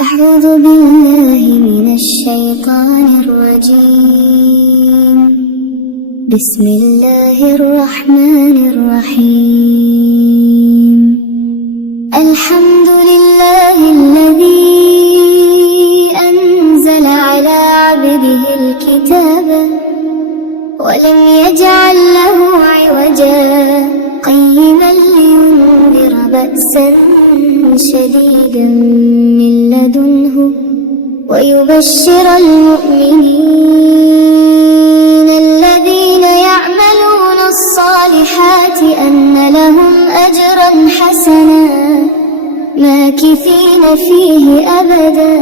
أعوذ بالله من الشيطان الرجيم. بسم الله الرحمن الرحيم. الحمد لله الذي أنزل على عبده الكتاب ولم يجعل له عوجا قيما لينذر بأسا شديدا من لدنه ويبشر المؤمنين الذين يعملون الصالحات أن لهم أجرا حسنا ماكثين فيه أبدا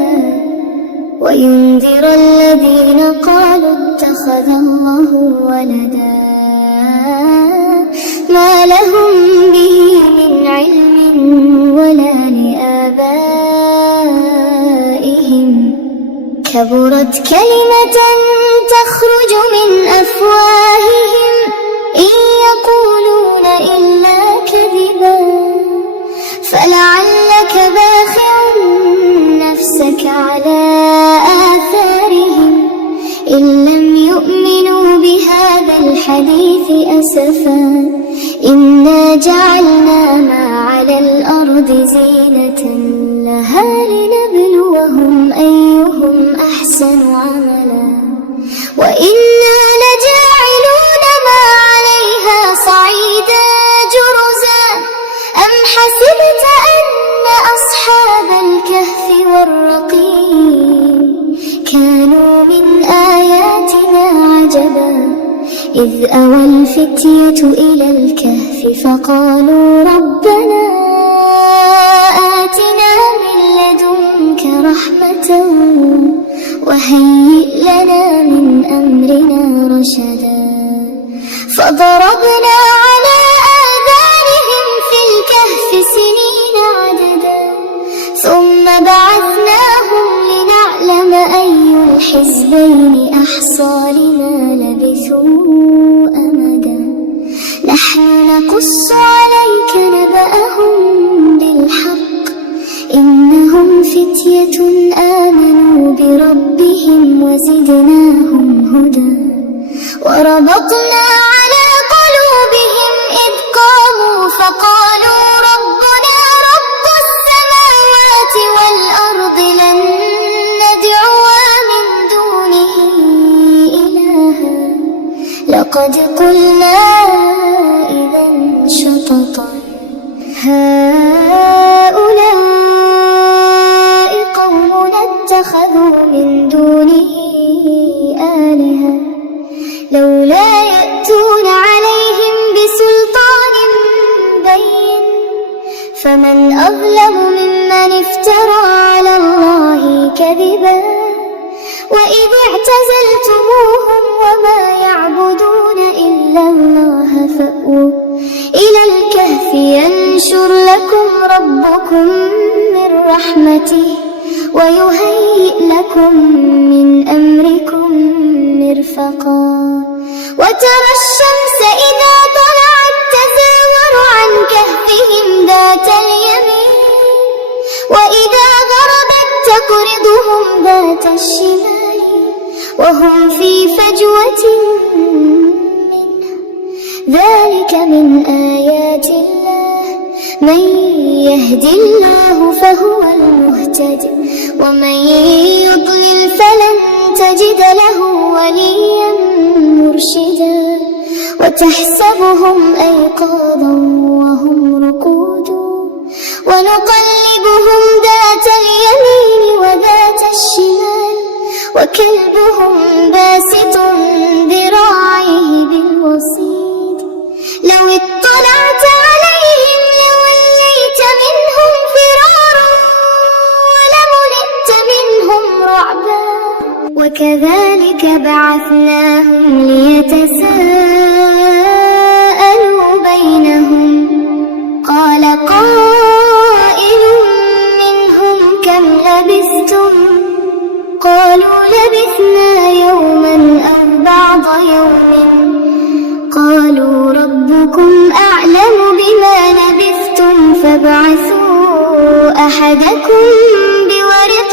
وينذر الذين قالوا اتخذ الله ولدا ما لهم به من علم ولا لآبائهم كبرت كلمة تخرج من أفواههم إن يقولون إلا كذبا فلعلك باخع نفسك على آثارهم إن لم يؤمنوا بهذا الحديث أسفا إنا جعلنا ما على الأرض زينة لها لنبلوهم أيهم أحسن عملا وإنا لجاعلون ما عليها صعيدا جرزا أم حسبت أن أصحاب الكهف والرقيم كانوا من آياتنا عجبا إذ أوى الفتية إلى الكهف فقالوا ربنا آتنا من لدنك رحمة وهيئ لنا من أمرنا رشدا فضربنا على آذانهم في الكهف سنين عددا ثم بعثناهم لنعلم أي الحزبين أحصى لما لبثوا أمدا نحن نقص عليك نبأهم بالحق إنهم فتية آمنوا بربهم وزدناهم هدى وربطنا على قلوبهم إذ قاموا فقالوا ربنا رب السماوات والأرض لن ندعو من دونه إلها لقد قلنا إذا شططا هؤلاء قومنا اتخذوا من دونه آلهة لولا يأتون عليهم بسلطان بين فمن أظلم ممن افترى على الله كذبا وإذ اعتزلتموهم وما يعبدون إلا الله فأووا إلى الكهف ينشر لكم ربكم من رحمته ويهيئ لكم من أمركم مرفقا وترى الشمس إذا طلعت تزاور عن كهفهم ذات اليمين وإذا غربت تقرضهم ذات الشمال وهم في فجوة منه ذلك من آيات الله من يهد الله فهو المهتد ومن يضلل فلن تجد له وليا مرشدا وتحسبهم أيقاظا وهم رقود ونقلبهم ذات اليمين وذات الشمال وكلبهم باسط ذراعيه بالوصيد لو اطلعت عليهم لوليت منهم فرارا ولملئت منهم رعبا وكذلك بعثناهم ليتساءلوا بينهم قال قائل منهم كم لبثتم قالوا لبثنا يوما أو بعض يوم قالوا ربكم أعلم بما لبثتم فابعثوا أحدكم بورقكم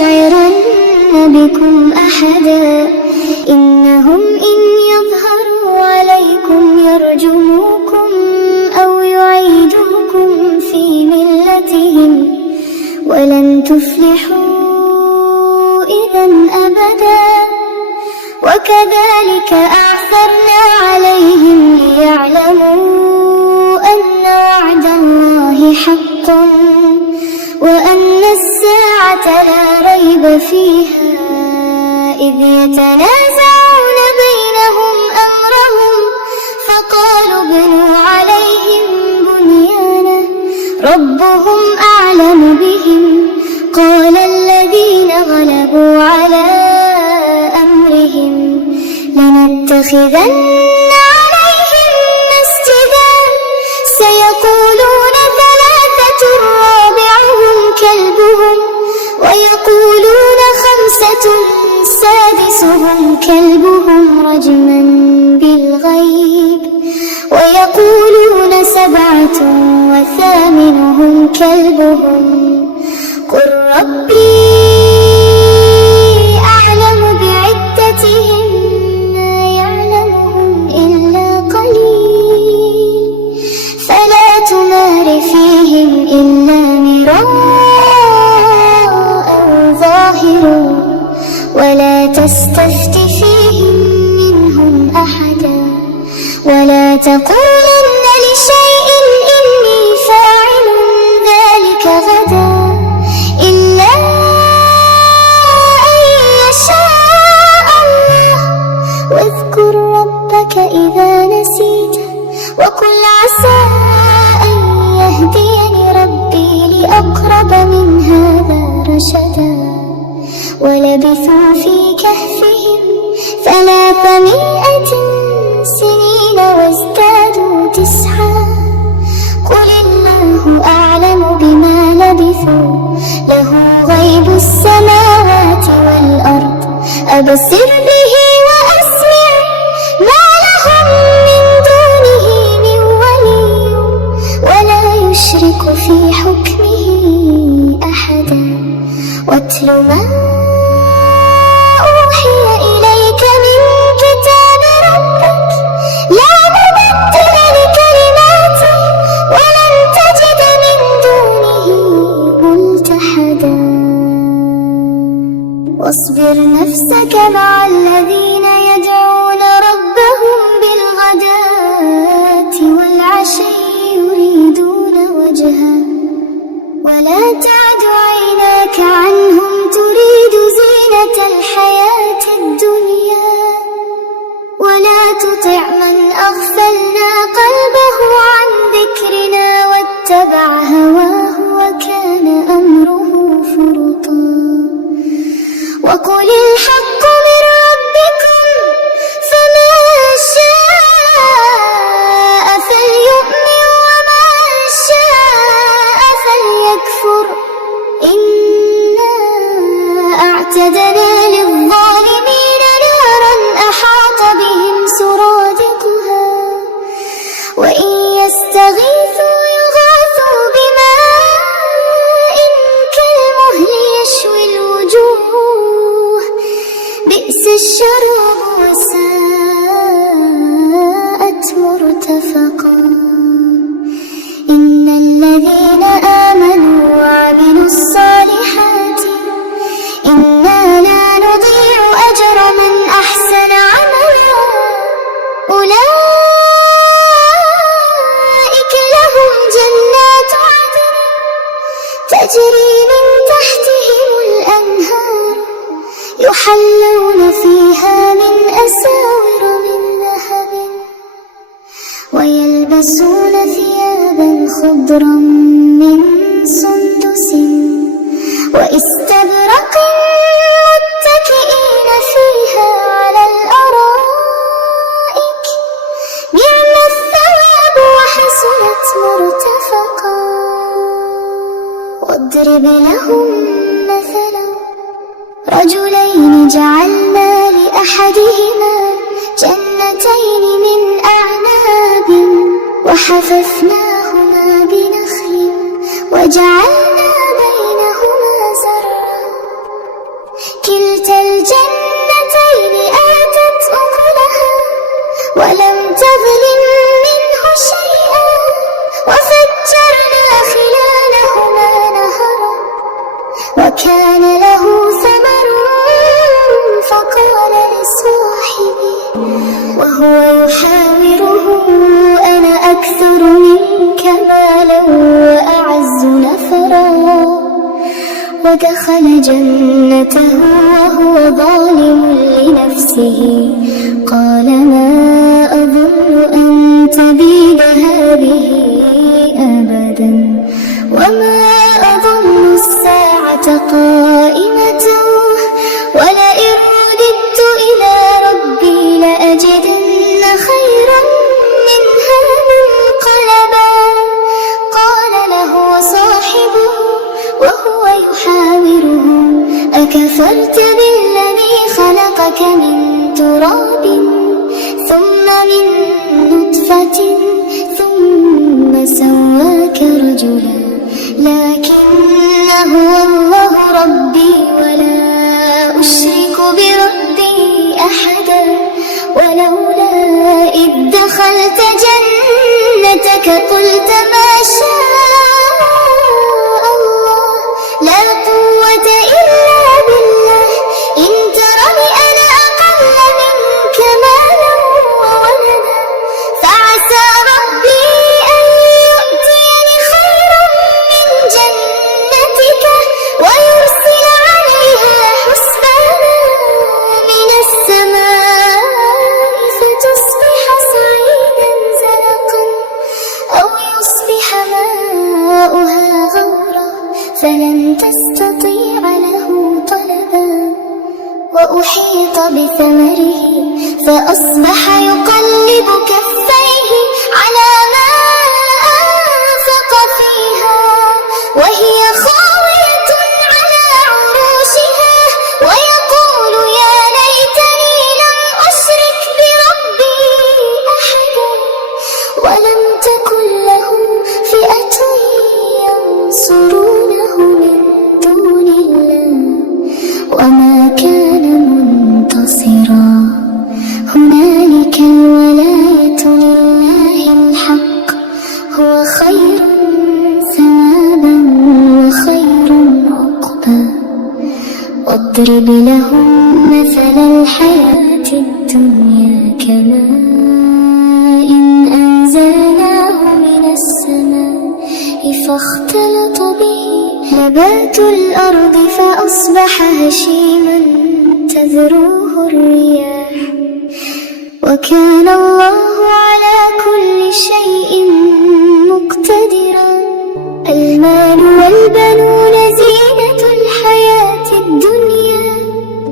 يشعرن بكم أحدا إنهم إن يظهروا عليكم يرجموكم أو يعيدوكم في ملتهم ولن تفلحوا إذا أبدا وكذلك أعثرنا عليهم ليعلموا أن وعد الله حق وأن الساعة لا ريب فيها إذ يتنازعون بينهم أمرهم فقالوا ابنوا عليهم بنيانا ربهم أعلم بهم قال الذين غلبوا على أمرهم لنتخذن عليهم مسجدا سيقولون ثلاثة رابعهم كلبهم ويقولون خمسة سادسهم كلبهم رجما بالغيب ويقولون سبعة وثامنهم كلبهم قل ربي أعلم بعدتهم ما يعلمهم إلا قليل فلا تمار فيهم إلا مراء ظاهرا ولا تستفت فيهم منهم أحدا ولا تقولن لشيء إني فاعل ذلك غدا إلا أن يشاء الله واذكر ربك إذا نسيت وقل عسى أن يهديني ربي لأقرب من هذا رشدا ولبثوا في كهفهم 300 سنين وازدادوا 9 قل الله أعلم بما لبثوا له غيب السماوات والأرض أبصر به وأسمع ما لهم من دونه من ولي ولا يشرك في حكمه أحدا واتل ما أوحي إليك من كتاب ربك لا مبدل لكلماته ولن تجد من دونه ملتحدا واصبر نفسك مع الذين يدعون ربهم بالغداة والعشي يريدون وجهه ولا تعد عيناك عنهم تريد زينة الحياة الدنيا ولا تطع من أغفلنا قلبه عن ذكرنا واتبع هواه وكان أمره فرطا وقل الحق من ربكم فمن شاء فليؤمن ومن شاء فليكفر إنا أعتدنا للظالمين نارا أحاط بهم سرادقها وإن يستغيثوا يغاثوا بماء كالمهل يشوي الوجوه بئس الشراب وساءت مرتفقا إن الذين آمنوا وعملوا الصالحات إنا لا نضيع أجر من أحسن عملا أولئك لهم جنات عدن تجري من تحتهم الأنهار يحلون فيها من أساور من ذهب ويلبسون ثيابا خضرا من سندس وإستبرق متكئين فيها على الأرائك نعم الثواب وحسنت مرتفقا واضرب لهم مثلا رجلين جعلنا لأحدهما جنتين من أعناب وحففناهما بنخل وجعلنا بينهما زرعا ولم تظلم منه شيئا وفجرنا خلالهما نهرا وكان له ثمر فقال لصاحبه وهو يحاوره أنا أكثر منك مالا وأعز نفرا ودخل جنته وهو ظالم لنفسه قال ما أظن أن تبيد هذه أبدا وما أظن الساعة قائمة ولئن رددت إلى ربي لأجدن خيرا منها منقلبا قال له صاحبه وهو يحاوره أكفرت بالذي خلقك من تراب ثم من نطفة ثم سواك رجلا لكن هو الله ربي ولا أشرك بربي أحدا ولولا إذ دخلت جنتك قلت ما شاء الله لا قوة إلا بالله إن ترني أنا أقل منك مالا وولدا فعسى ربي أن يؤتيني خيرا من جنتك ويرسل عليها حسبانا من السماء فتصبح صعيدا زلقا أو يصبح ماؤها غورا فلن تستطيع له طلبا وأحيط بثمره فأصبح يقلب كفيه على ما أنفق فيها وهي خاوية على عروشها ويقول يا ليتني لم أشرك بربي أحدا ولم تكن له فئة ينصرونه من دون الله وما كان منتصرا هنالك الولاية لله الحق هو خير ثوابا وخير عقبا واضرب لهم مثل الحياة الدنيا كماء أنزلناه من السماء فاختلط به نبات الأرض فأصبح هشيما تذروه الرياح وكان الله على كل شيء مقتدرا المال والبنون زينة الحياة الدنيا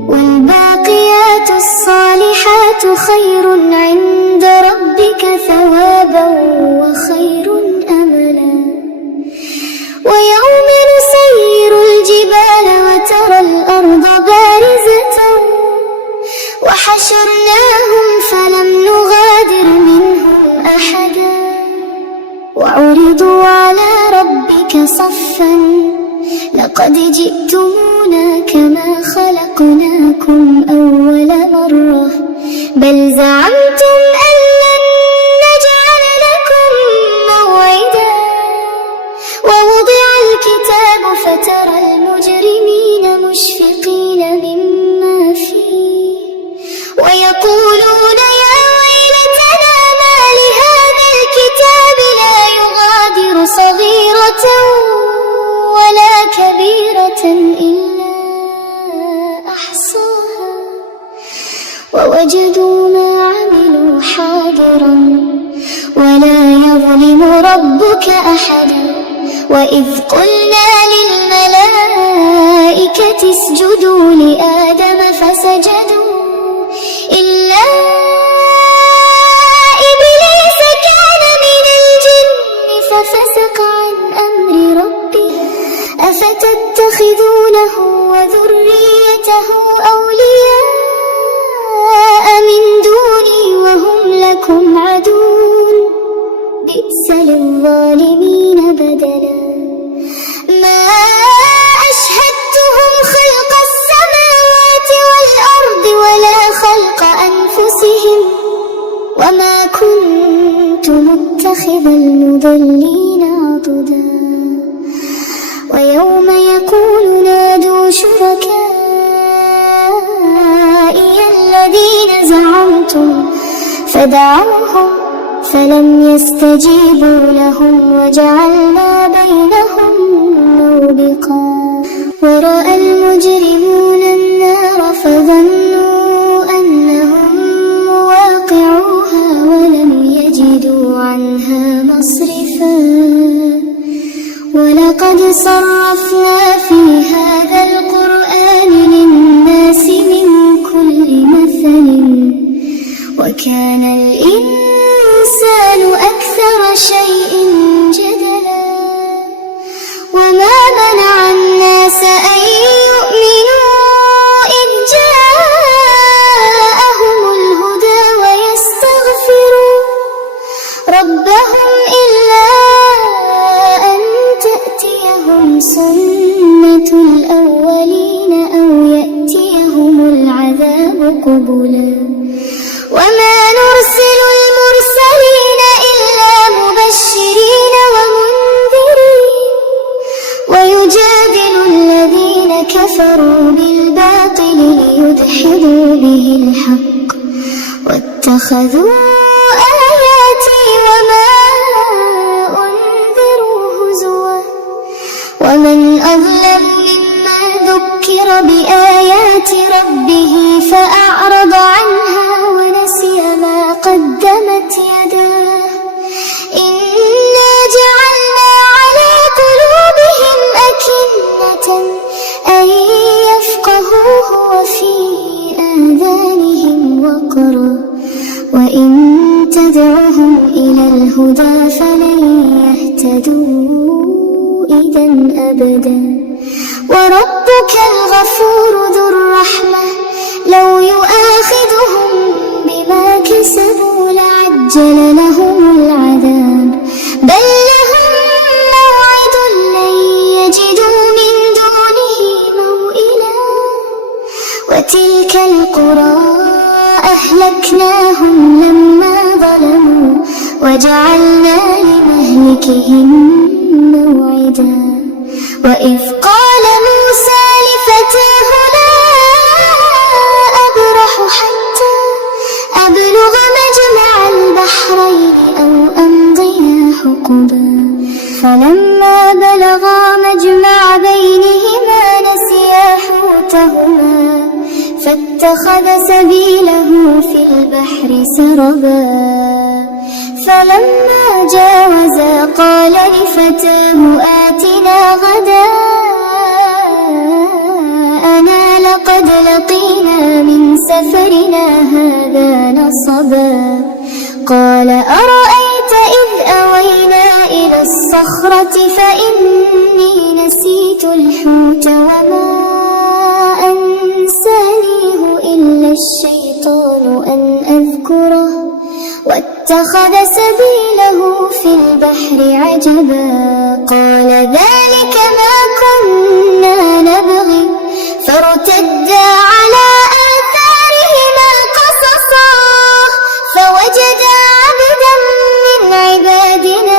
والباقيات الصالحات خير عند ربك ثوابا وخير أملا ويوم نسير الجبال وترى الأرض بارزة وحشرناهم فلم نغادر منهم أحدا وعرضوا على ربك صفا لقد جئتمونا كما خلقناكم أول مرة بل زعمتم أن لن نجعل لكم موعدا ووضع الكتاب فترى المجرمين مشفقين مما فيه ويقولون يا ويلتنا ما لهذا الكتاب لا يغادر صغيرة ولا كبيرة إلا أحصاها ووجدوا ما عملوا حاضرا ولا يظلم ربك أحدا وإذ قلنا للملائكة اسجدوا لآدم فسجدوا إلا إبليس كان من الجن ففسق عن أمر ربه أفتتخذونه وذريته أولياء من دوني وهم لكم عدو بئس للظالمين بدلا ما أشهدتهم خلق السماوات والأرض ولا خلق أنفسهم وما يتخذ المضلين عضدا ويوم يقول نادوا شركائي الذين زعمتم فدعوهم فلم يستجيبوا لهم وجعلنا بينهم موبقا ورأى المجرمون النار فظنوا أنهم مواقعوها ولم يجدوا عنها مصرفا ولقد صرفنا في هذا القرآن للناس من كل مثل وكان الإنسان أكثر شيء جدلا وما منع الناس أن يؤمنوا إذ جاءهم الهدى ويستغفروا ربهم إلا أن تأتيهم سنة الأولين أو يأتيهم العذاب قبلا وما نرسل المرسلين إلا مبشرين ومنذرين ويجادل الذين كفروا بالباطل ليدحضوا به الحق واتخذوا آياتي وما أنذروا هزوا ومن أظلم ممن ذكر بآيات ربه فأعرض عنها ونسي ما قدمت يداه إنا جعلنا على قلوبهم أكنة أن يفقهوه وفي آذانهم وقرا وإن تدعهم إلى الهدى فلن يهتدوا إذا أبدا وربك الغفور ذو الرحمة لو يؤاخذهم بما كسبوا لعجل لهم العذاب بل لهم موعد لن يجدوا من دونه موئلا وتلك القرى أهلكناهم لما ظلموا وجعلنا لمهلكهم موعدا وإذ قال موسى لفتاه لا أبرح حتى أبلغ مجمع البحرين أو أمضي حقبا فلما بلغا مجمع بينهما نسيا حوتهما فاتخذ سبيله في البحر سربا فلما جاوزا قال لفتاه آتنا غداءنا لقد لقينا من سفرنا هذا نصبا قال أرأيت إذ أوينا إلى الصخرة فإني نسيت الحوت وما أنسانيه إلا الشيطان أن أذكره واتخذ سبيله في البحر عجبا قال ذلك ما كنا نبغي فارتدا على آثارهما قصصا فوجدا عبدا من عبادنا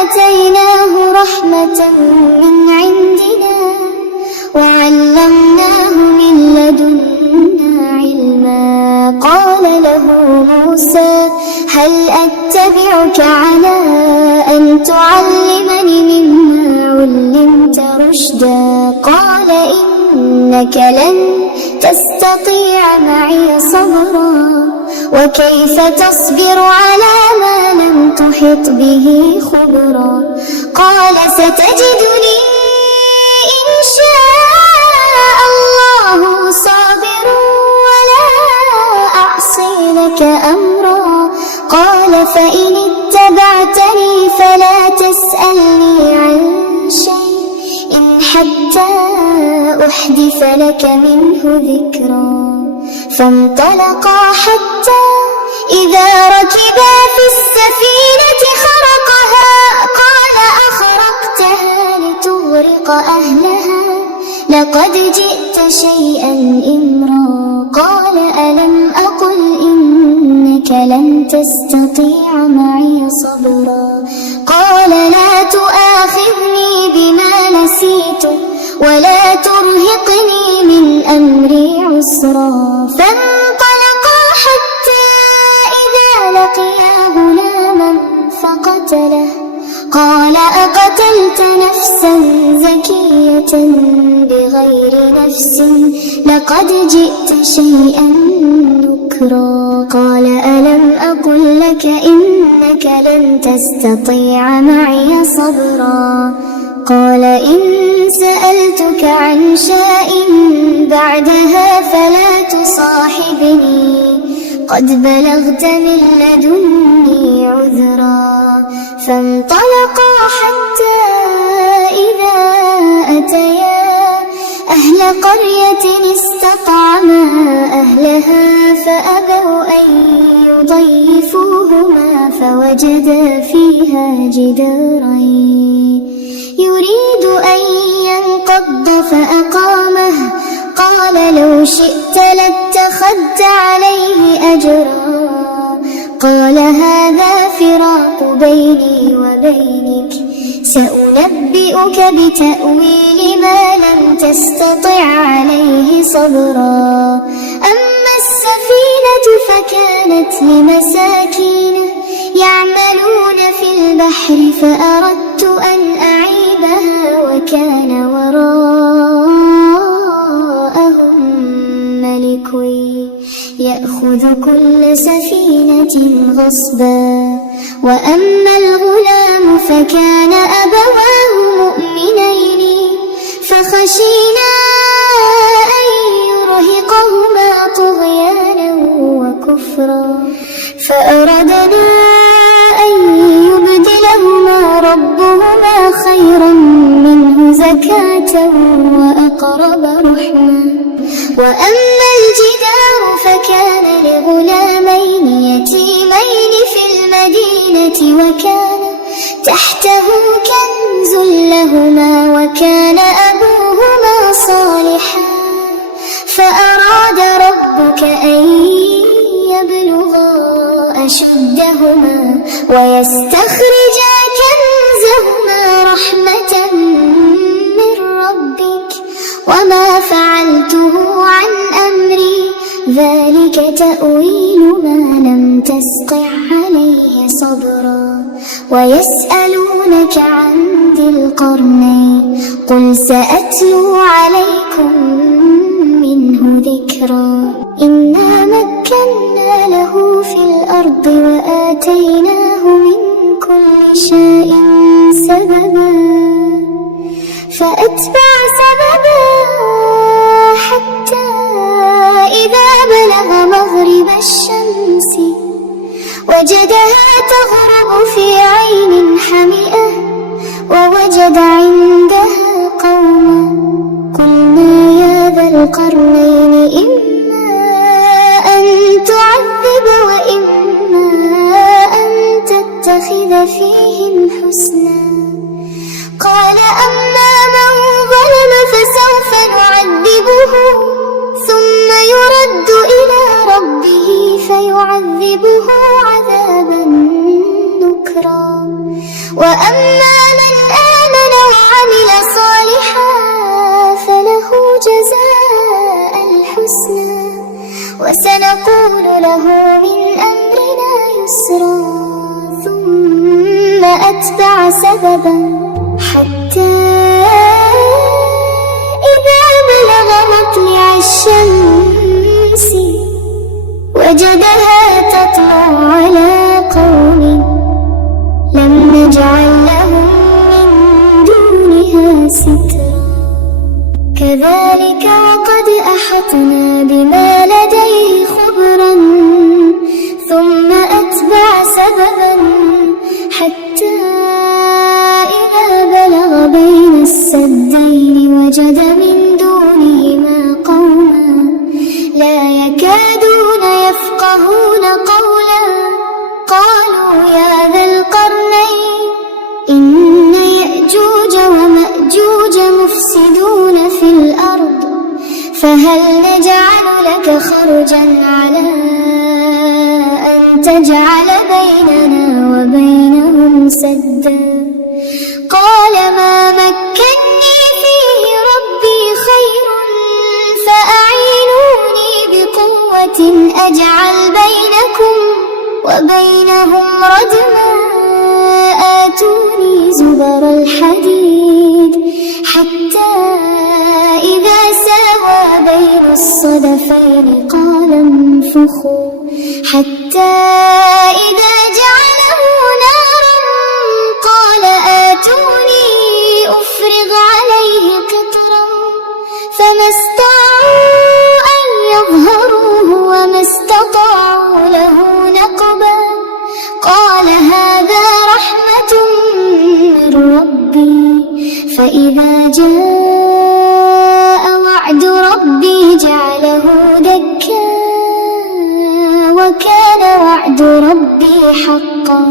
آتيناه رحمة من عندنا وعلمناه من لدنا علما قال له موسى هل أتبعك على أن تعلمني مما علمت رشدا قال إنك لن تستطيع معي صبرا وكيف تصبر على ما لم تحط به خبرا قال ستجدني إن شاء الله صابر ولا أعصي لك أمرا قال فإن اتبعتني فلا تسألني عن شيء حتى أحدث لك منه ذكرا فانطلقا حتى إذا ركبا في السفينة خرقها قال أخرقتها لتغرق أهلها لقد جئت شيئا إمرا قال ألم أقل إنك إنك لن تستطيع معي صبرا. قال لا تؤاخذني بما نسيت ولا ترهقني من أمري عسرا. فانطلقا حتى إذا لقيا غلاما فقتله. قال أقتلت نفسا زكية بغير نفس لقد جئت شيئا نكرا. قال ألم أقل لك إنك لن تستطيع معي صبرا. قال إن سألتك عن شيء بعدها فلا تصاحبني قد بلغت من لدني عذرا. فانطلقا حتى إذا أتيا أهل قرية استطعما أهلها فأبوا أن يضيفوهما فوجدا فيها جدارا يريد أن ينقض فأقامه. قال لو شئت لاتخذت عليه أجرا. قال هذا فراق بيني وبينك سأنبئك بتأويل ما لم تستطع عليه صبرا. أما السفينة فكانت لمساكين يعملون في البحر فأردت أن أعيبها وكان وراءهم ملك يأخذ كل سفينة غصبا. وأما الغلام فكان أبواه مؤمنين فخشينا أن يرهقهما طغيانا وكفرا فأردنا أن يبدلهما ربهما خيرا منه زكاة وأقرب رحما. وأما الجدار فكان لغلامين يتيمين في المدينة وكان تحته كنز لهما وكان أبوهما صالحا فأراد ربك أن يبلغا أشدهما ويستخرجا كنزهما رحمة من ربك وما فعلته عن أمري ذلك تأويل ما لم تسطع عليه صبرا. ويسألونك عن ذي القرنين قل سأتلو عليكم منه ذكرا. إنا مكنا له في الأرض وآتيناه من كل شيء سببا فأتبع سببا حتى إذا بلغ مغرب الشمس وجدها تغرب في عين حمئة ووجد عندها قوما. قلنا يا ذا القرنين إما أن تعذب وإما أن تتخذ فيهم حسنا. قال أما من ظلم فسوف نعذبه ثم يرد إلى ربه فيعذبه عذابا نكرا. وأما من آمن وعمل صالحا فله جزاء الحسنى وسنقول له من أمرنا يسرا. ثم أتبع سببا حتى إذا بلغ مطلع الشمس وجدها تطلع على قوم لم نجعل لهم من دونها سترا. كذلك وقد أحطنا بما لديه خبرا. ثم أتبع سببا حتى إذا بلغ بين السدين وجد من دونهما قوما لا يكادون يفقهون قولا. قالوا يا ذا القرنين إن يأجوج ومأجوج مفسدون في الأرض فهل نجعل لك خرجا على أن تجعل بيننا وبينهم سدا قال ما مكني فيه ربي خير فأعينوني بقوة أجعل بينكم وبينهم ردما آتوني زبر الحديد حتى إذا ساوى بين الصدفين قال انفخوا حتى إذا جعله نارا قال آتوني أفرغ عليه قطرا فما استطاعوا أن يظهروه وما استطاعوا له نقبا قال هذا رحمة من ربي فإذا جاء وعد ربي جعله دكا وكان وعد ربي حقا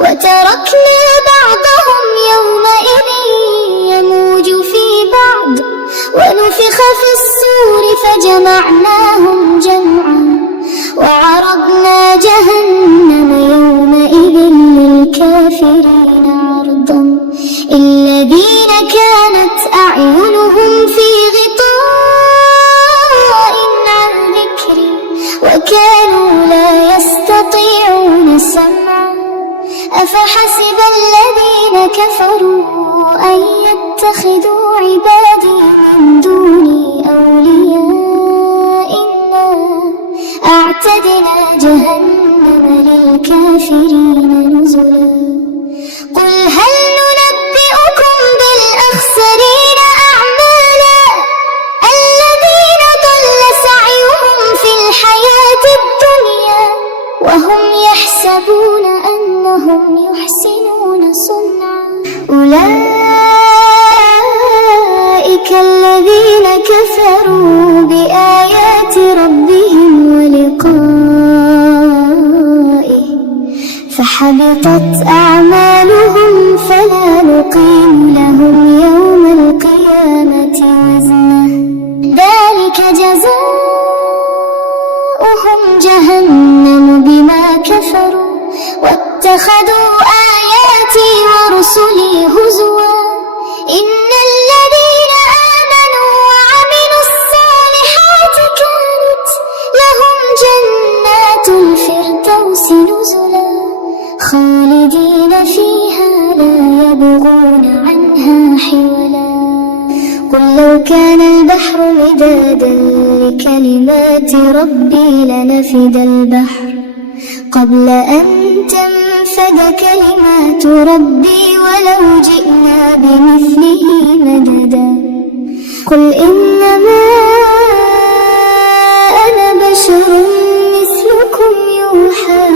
وتركنا بعضهم يومئذ يموج في بعض ونفخ في الصور فجمعناهم جمعا وعرضنا جهنم يومئذ للكافرين عرضا الذين كانت أعينهم في غطاء عن ذكري وكانوا لا يستطيعون سمعا أفحسب الذين كفروا أن يتخذوا عبادي من دوني أولياء إنا أعتدنا جهنم للكافرين نزلا قل هل ننبئكم بالأخسرين أعمالا الذين ضل سعيهم في الحياة الدنيا وهم يحسبون أنهم يحسنون صنعا أولئك الذين كفروا بآيات ربهم ولقائه فحبطت أعمالهم فلا نقيم لهم يوم القيامة وزنا ذلك جزاؤهم جهنم بما كفروا واتخذوا آياتي ورسلي هزوا إن الذين آمنوا وعملوا الصالحات كانت لهم جنات الفردوس نزلا خالدين فيها لا يبغون عنها حولا قل لو كان البحر مدادا لكلمات ربي لنفد البحر قبل أن تنفد كلمات ربي ولو جئنا بمثله مددا قل إنما أنا بشر مثلكم يوحى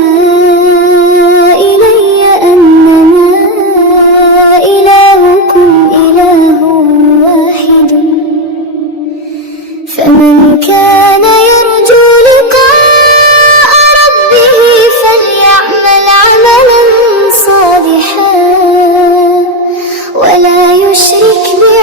إلي أنما إلهكم إله واحد فمن كان يرجو لقاء ربه فليعمل عملا صالحا ولا يشرك به